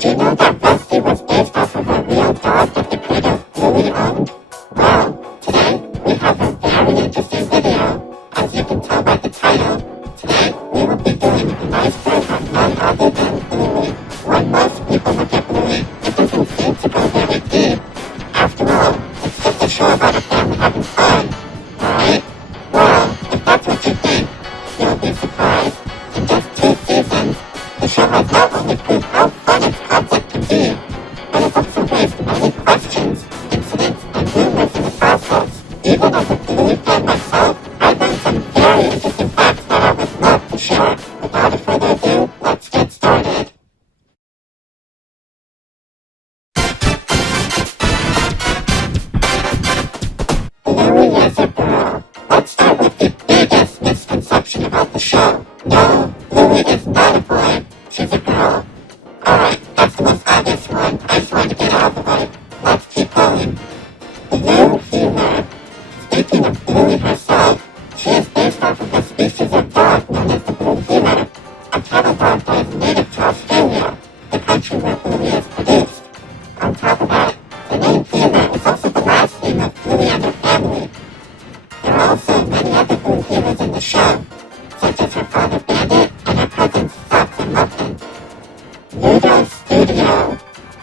Did you know that Rusty was based off of a real dog that the creator Bluey owned? Well, today we have a very interesting video. As you can tell by the title, today we will be doing an iceberg on none other than Bluey. When most people look at Bluey, it doesn't seem to go very deep. After all, it's just a show about a family having fun, right? Well, if that's what you think, you'll be surprised. In just 2 seasons, the show has not only proved how fun its concept can be, but it's also raised many questions, incidents, and rumors in the process. Even as a Bluey fan myself, I learned some very interesting facts that I would love to share. Without further ado, let's get started. Bluey is a girl. Let's start with the biggest misconception about the show. No, Bluey is not a boy. She's a girl. Alright, that's the most obvious one. I just wanted to get out of the way. Let's keep going. Blue humor. Speaking of Bluey herself, she is based off of a species of dog known as the blue humor, a cattle dog that is native to Australia, the country where Bluey is produced. On top of that, the name Humor is also the last name of Bluey and her family. There are also many other Blue humors in the show, such as her father Bandit and her cousins Socks and Muffin. Ludo Studio.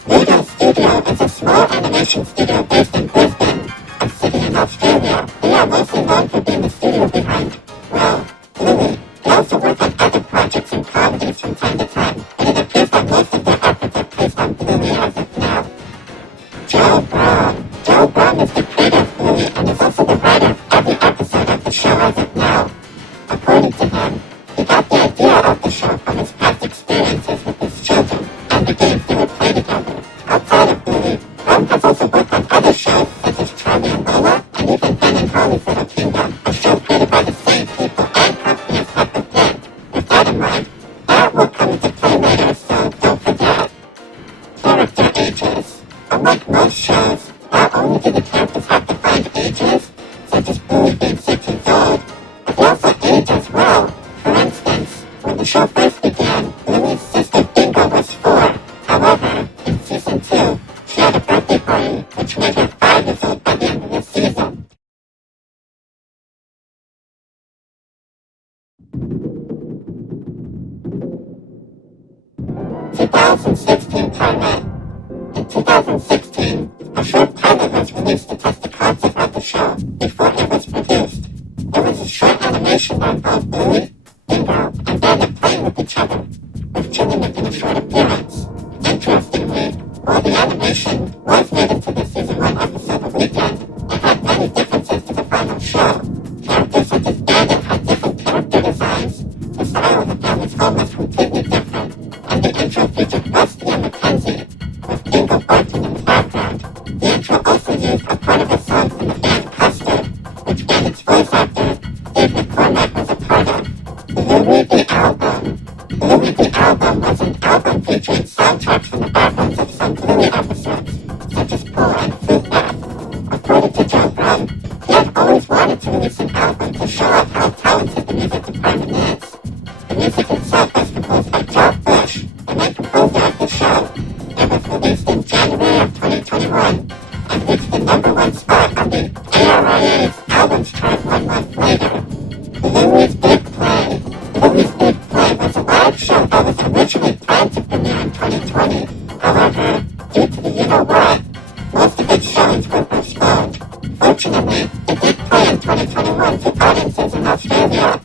Ludo Studio is a small animation studio based in Brisbane, a city in Australia. They are mostly known for being the studio behind, well, Bluey. They also work on other projects and comedies from time to time, and it appears that most of their efforts are placed on Bluey as of now. Joe Brown. Joe Brown is the creator of Bluey and is also the writer of every episode of the show as of now. According to him, he got the idea of the show from his past experiences with his children and the games they would play together. Outside of Bluey, Brown has also worked on other shows such as Charlie and Lola and even Ben and Holly's Little Kingdom, a show created by the same people and company as Peppa Pig. With that in mind, that will come into play later, so don't forget. Character ages. Unlike most shows, not only do the characters have defined ages, such as Bluey being 6 years old, but they also age as well. For instance, when the show first began, Bluey's sister Bingo was 4. However, in season 2, she had a birthday party, which made her 5 years old by the end of the season. Pilot. In 2016, a short pilot was released to test the concept of the show before it was produced. It was a short animation that involved Bluey, Bingo, and Bandit playing with each other, with Chilli making a short appearance. Interestingly, while the animation was made into the season 1 episode of Weekend, it had many differences to the final show. Characters such as Bandit had different character designs, the style of the family's home was completely different, and the intro featured Rusty and Mackenzie, with Bingo barking in the background. The intro also used a part of a song from the band Custard, which Bandit's voice actor, Dave McCormack, was a part of. Bluey the Album. Bluey the Album was an album featuring soundtracks from the backgrounds of some Bluey episodes, such as Pull and Fruit Bat. According to Joe Brown, he had always wanted to release an album to show off how talented the music department is. The music itself was composed by Joe Bush, the main composer of the show. It was released in January of 2021 and reached the #1 spot on the ARIA's albums chart 1 month later. Bluey's Big Play. Bluey's Big Play was a live show that was originally planned to premiere in 2020. However, due to the you-know-what, most of its showings were postponed. Fortunately, it did play in 2021 to audiences in Australia.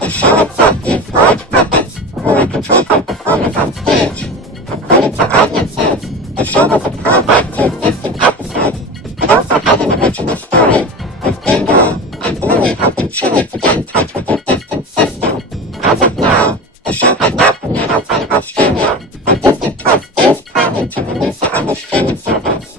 The show itself used large puppets who were controlled by performers on stage. According to audiences, the show was a callback to existing episodes, but also had an original story, with Bingo and Bluey helping Chilli to get in touch with their distant sister. As of now, the show has not premiered outside of Australia, but Disney Plus is planning to release it on the streaming service.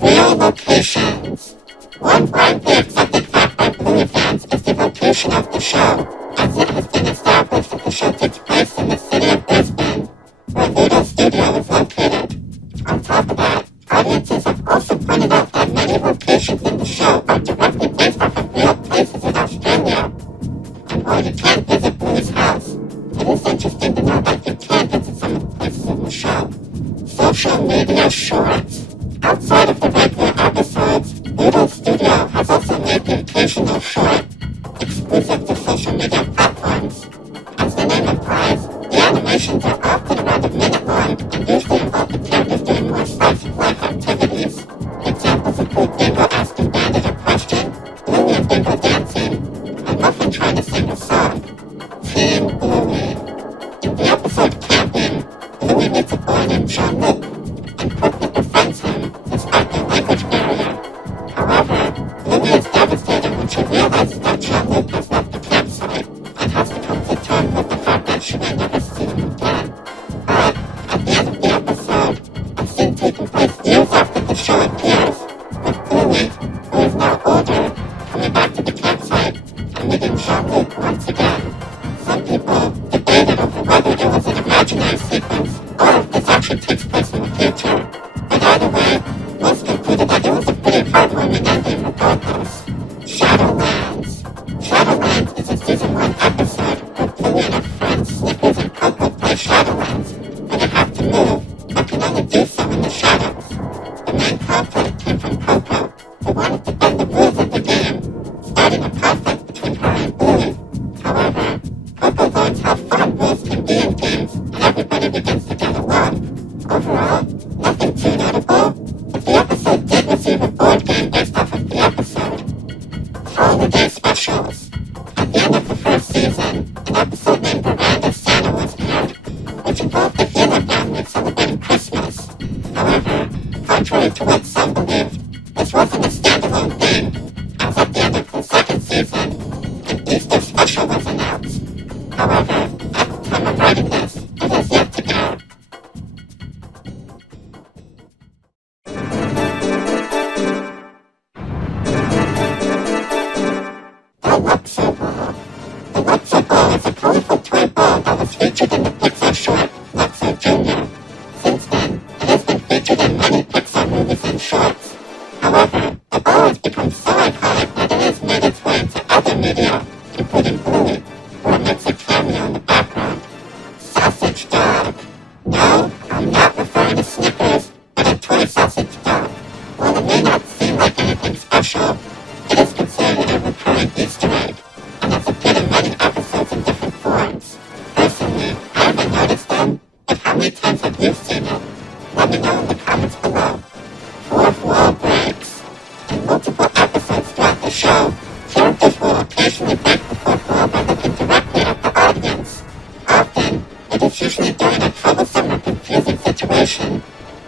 Real locations. One widely accepted fact by Bluey fans is the location of the show, as it has been established that the show takes place in the city of Brisbane, where Ludo Studio is located. On top of that, audiences have also pointed out that many locations in the show are directly based off of real places in Australia. And while you can't visit Bluey's house, it is interesting to know that you can visit some of the places in the show. social media shorts. Outside of the regular episodes, Noodle Studio has also made the occasional short, exclusive to social media platforms. As the name implies, the animations are often around a minute long and usually involve the characters doing more slice-of-life activities. Examples include Bingo asking Bandit a question, Bluey and Bingo dancing, and Muffin trying to sing a song. Team Bluey. In the episode Camping, Bluey meets a boy named Chilli and quickly befriends him despite their language barrier. However, Bluey is devastated when she realizes that Chilli has left the campsite and has to come to terms with the fact that she may never see him again. But, at the end of the episode, a scene taking place years after the show appears, with Bluey, who is now older, coming back to the campsite and meeting Chilli once again. Some people debated over whether it was an imaginary sequence or if this actually takes place in the future. But either way, most concluded that it was a pretty heartwarming ending regardless. Shadowlands. Shadowlands is a season 1 episode where Bluey and her friends Snickers and Coco play Shadowlands, where they have to move, but can only do so in the shadows. The main conflict came from Coco, who wanted to bend the rules of the game, starting a conflict between her and Bluey. However, Coco learns how fun rules can be in games, and everybody begins to get along. Overall, nothing too notable, but the episode did receive a board game based off of the episode. Holiday specials. At the end of the first season, an episode named Veranda Santa was aired, which involved the Healer family celebrating Christmas. However, contrary to what some believed, this wasn't a standalone thing, as at the end of the second season, an Easter special was announced. However, at the time of writing this, it has yet to air. The Luxor Ball. The Luxor Ball is a colorful toy ball that was featured in the Pixar short, Luxor Jr. Since then, it has been featured in many Pixar movies and shorts. However, the ball has become so iconic that it has made its way into other media, including Bluey, where it makes a cameo in the background. Sausage dog. No, I'm not referring to Snickers, but a toy sausage dog. While it may not seem like anything special, it is considered a recurring Easter egg, and has appeared in many episodes in different forms. Personally, I haven't noticed them, but how many times have you seen it? Let me know in the comments below. Fourth wall breaks. In multiple episodes throughout the show, characters will occasionally break the fourth wall by looking directly at the audience. Often, it is usually during a troublesome or confusing situation.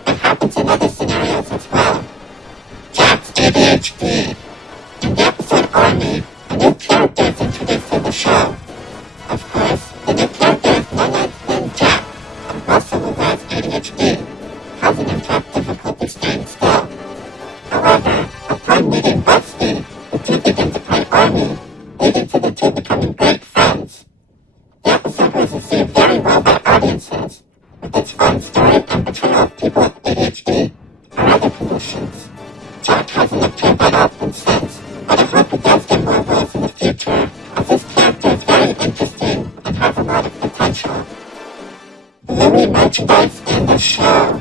It happens in other scenarios as well. Jack's ADHD. In the episode Army, a new character is introduced in the show. Of course, the new character is none other than Jack, a muscle who has ADHD, causing him to have difficulty staying still. However, upon meeting Rusty, the two begin to play Army, leading to the two becoming great friends. The episode was received very well by audiences, with its fun story and portrayal of people with ADHD or other conditions. Jack hasn't appeared that often since, but I hope he does get more roles in the future, as this character is very interesting and has a lot of potential. Bluey merchandise in the show.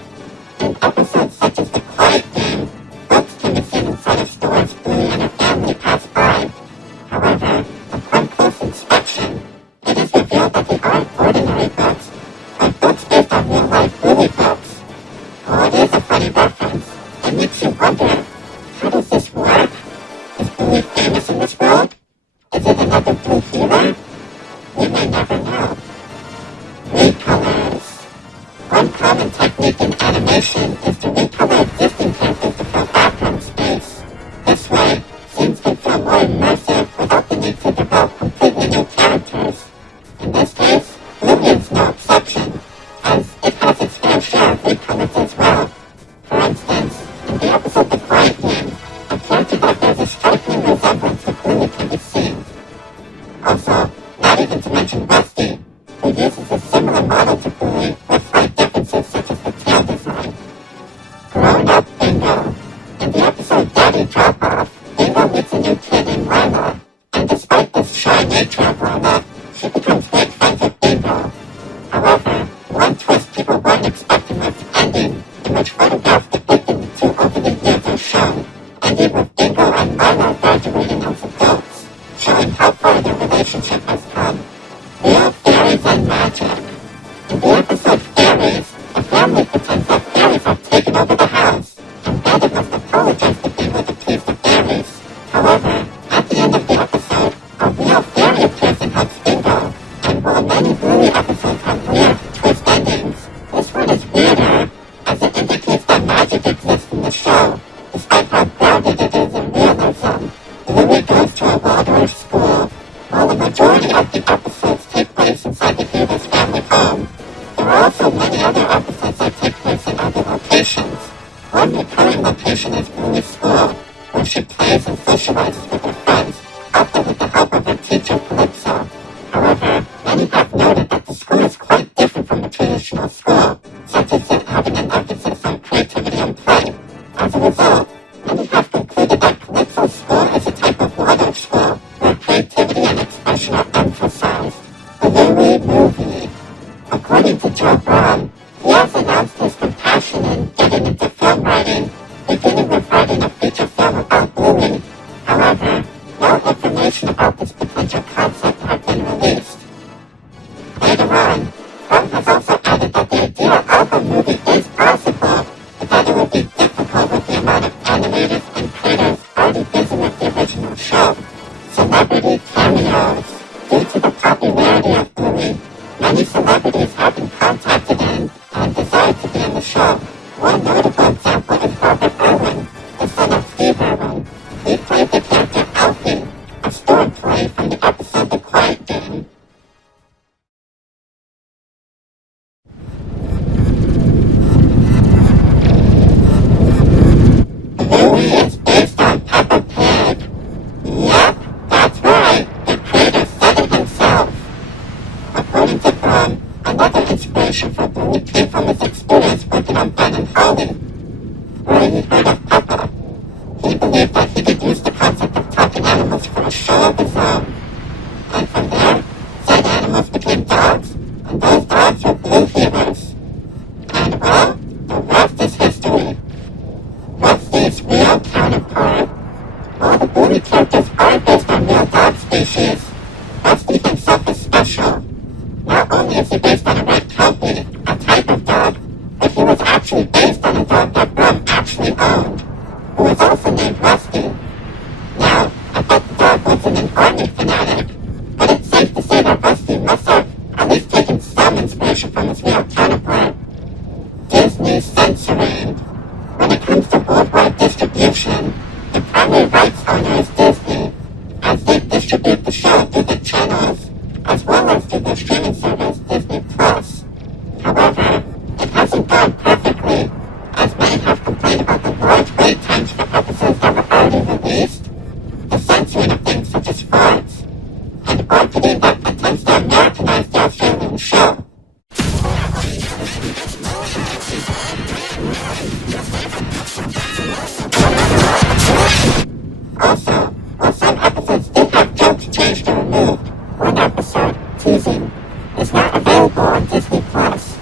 In episodes such as The Quiet Game, books can be seen inside of stores Bluey and her family pass by. However, upon close inspection, it is revealed that they aren't ordinary books, but books based on real-life Bluey books. While it is a funny reference, it makes you wonder, how does this work? Is Bluey famous in this world? Is it another Blue healer? We may never know. Recolors. One common technique in animation is to recolor existing characters to fill background space. This way, scenes can feel more immersive without the need to develop completely new characters. In this case, Bluey is no exception, as it has its fair share of recolors as well. For instance, in the episode The Quiet Game, a character that bears a striking resemblance to Bluey can be seen. Also, not even to mention Rusty, who uses a similar model to Bluey with slight differences such as the tail design. One recurring location is Bluey's school, where she plays and socializes with her friends, often with the help of her teacher, Calypso. However, many have noted that the school is quite different from a traditional school, such as it having an emphasis on creativity and play. As a result, many have concluded that Calypso's school is a type of Waldorf school, where creativity and expression are emphasized. Bluey movie. According to Joe Brown, he has announced his compassion in getting into film writing, beginning with writing a feature film about Bluey. However, no information about this potential concept have been released. Later on, Brown has also added that the idea of a movie is possible, but that it would be difficult with the amount of animators and creators already busy with the original show. Celebrity cameos. Due to the popularity of Bluey, many celebrities have been contacted and desire to be in the show. One notable example is Robert Irwin, the son of Steve Irwin. He played the character Alfie, a store employee from the episode The Quiet Game. Bluey is based on Peppa Pig. Yep, that's right, the creator said it himself. According to Brown, another inspiration for Bluey came from his experience working on Ben and Holly, where he heard of Peppa. He believed that he could use the concept of talking animals for a show of his own. And from there, said animals became dogs, and those dogs were Blue heroes. And well, the rest is history. What's this real counterpart? While the Bluey characters are based on real dog species, Rusty himself is special. Not only is he based on a red kelpie, a type of dog, but he was actually based on a dog that Brown actually owned, who was also named Rusty. Now, I bet the dog wasn't an army fanatic, but it's safe to say that Rusty must have at least taken some inspiration from his real counterpart. Disney censoring. When it comes to worldwide distribution, the primary rights owner is Disney, as they distribute the show through the channels, as well as through their streaming service Disney Plus. However, it hasn't gone perfectly, as many have complained about the large wait times for episodes that were already released, the censoring of things such as farts, and marketing that attempts to Americanize the Australian show. Also, while some episodes did have jokes changed or removed, one episode, Teasing, is not available on Disney Plus.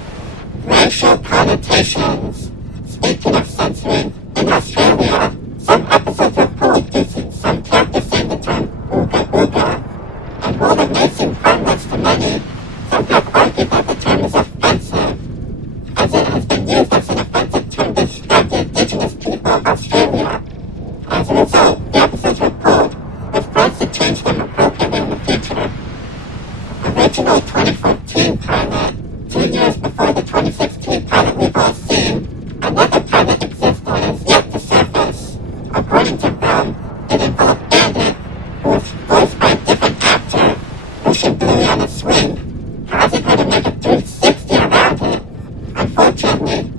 Racial connotations. Speaking of censoring, in Australia, some episodes were pulled due to some characters saying the term ooga ooga. And while it may seem harmless to many, some have argued that the term is offensive, as it has been used as an offensive term to describe the indigenous people of Australia. As a result, the episodes were pulled, with plans to change them appropriately in the future. Original 2014 pilot, 2 years before the 2016 pilot we've all seen, another pilot exists that has yet to surface. According to Brown, it involved Bandit, who was voiced by a different actor, pushing Bluey on a swing, causing her to make a 360 around it. Unfortunately,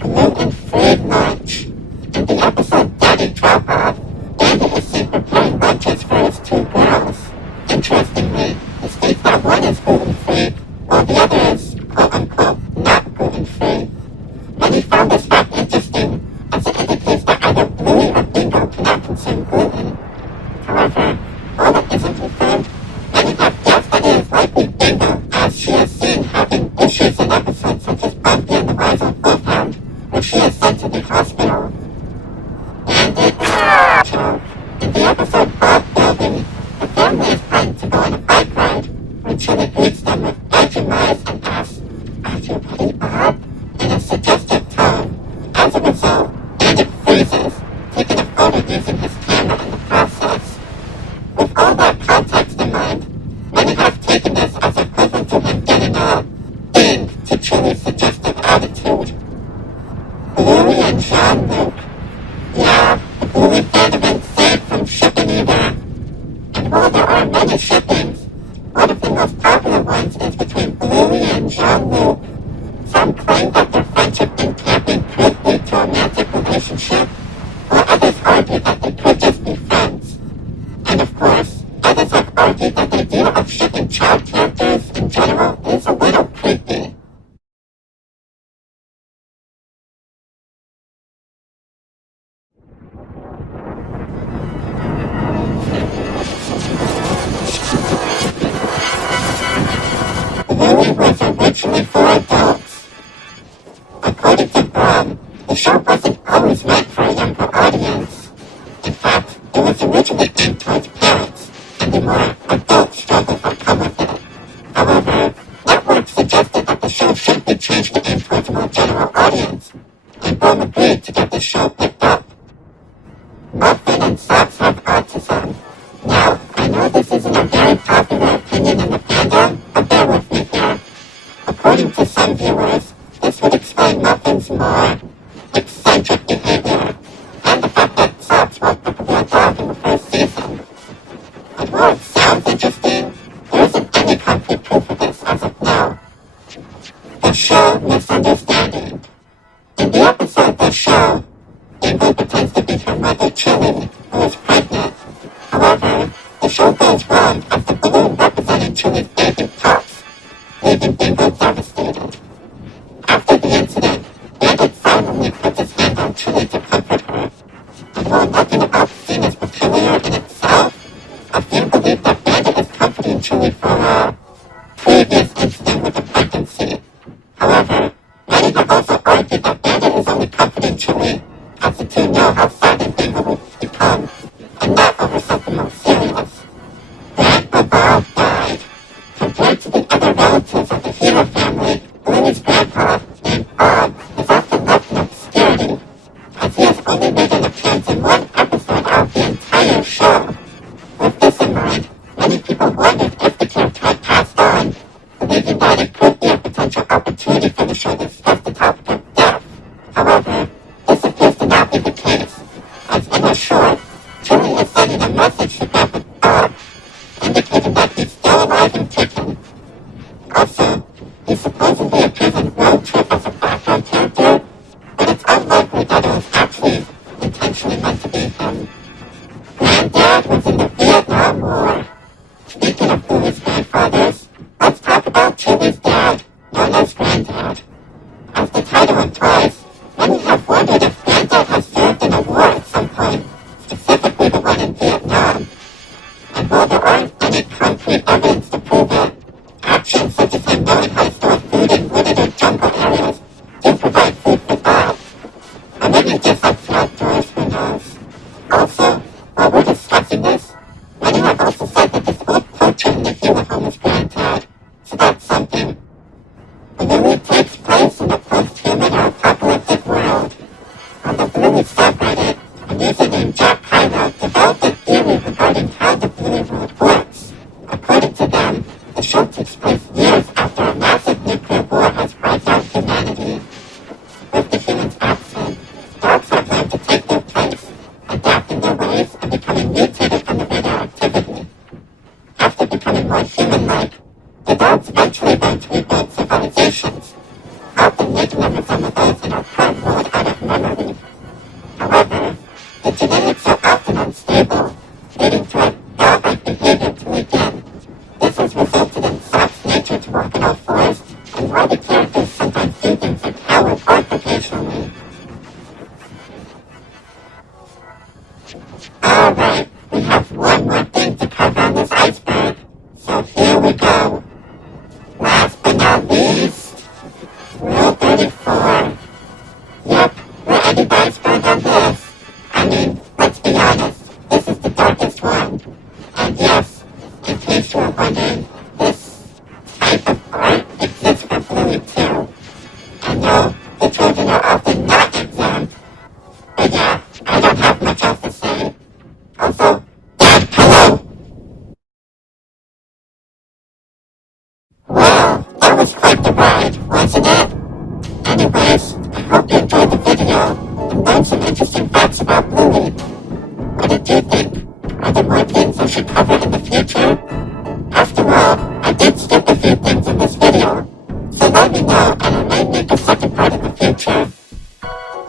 gluten-free lunch. In the episode Daddy Drop-Off, Andy is seen preparing lunches for his two girls. Interestingly, he states that one is gluten-free, while the other is, quote-unquote, not gluten-free. Many found this fact interesting, as it indicates that either Bluey or Bingo cannot consume gluten. However, while it isn't confirmed, many have guessed that it is likely Bingo, as she is seen having issues in episodes such as Bumpy and the Rise of Wolfhound, where she is sent to the hospital. And it's joke. In the episode Bob Building, the family is planning to go on a bike ride, when Chilli greets them with eggs and rice and asks, "Are you ready, Bob?" in a suggestive tone. As a result, Andy freezes, taking a photo using his camera in the process. With all that context in mind, many have taken this as equivalent to him getting a ding to Chilli's suggestive attitude. Bluey and Jean-Luc. Yeah, the Bluey fandom ain't safe from shipping either. And while there are many shippings, one of the most popular ones is between Bluey and Jean-Luc. Some claim that their friendship in camping could lead to a romantic relationship, while others argue that they could just be friends. And of course, others have argued that the idea of shipping child characters in general is a little creepy. Bluey was originally for adults. According to Brum, the show wasn't always meant for a younger audience. In fact, it was originally aimed towards parents, and the more adult struggles that come with it. However, networks suggested that the show should be changed to aim towards a more general audience, and Brum agreed to get the show picked up. Muffin Socks have autism. Now, I know this isn't a very popular opinion in the fandom, but bear with me here. According to some viewers, this would explain Muffin's more eccentric behavior, and the fact that Socks won't pick up a dog in the first season. And while it sounds interesting, there isn't any concrete proof of this as of now. The show misunderstanding. In the episode The Show, Bingo pretends to be her mother Chilli, who is pregnant. However, the show goes wrong as the balloon representing Chilli's baby pops, leaving Bingo devastated. After the incident, Bandit silently puts his hand on Chilli to comfort her. And while nothing about the scene is peculiar in itself, a few believe that Bandit is comforting Chilli for a previous incident with the pregnancy. However, many have also argued that Bandit is only comforting Chilli, as the two know how saddened Bingo will become, and not over something more serious. Grandpa Bob died. Compared to the other relatives of the hero family, Bluey's grandpa, named Bob, is often left in obscurity, as he has only made an appearance in one episode of the entire show. With this in mind, many people wondered if the character had passed on, believing that it could be a potential opportunity for the show to discuss the topic of death. However, this appears to not be the case, as in a short, Chilli is sending a message to Grandpa Bob, indicating that he's still alive and kicking. Also, he supposedly appears in Road Trip as a background character, but it's unlikely that it was actually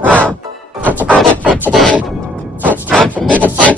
Well, that's about it for today. So it's time for me to say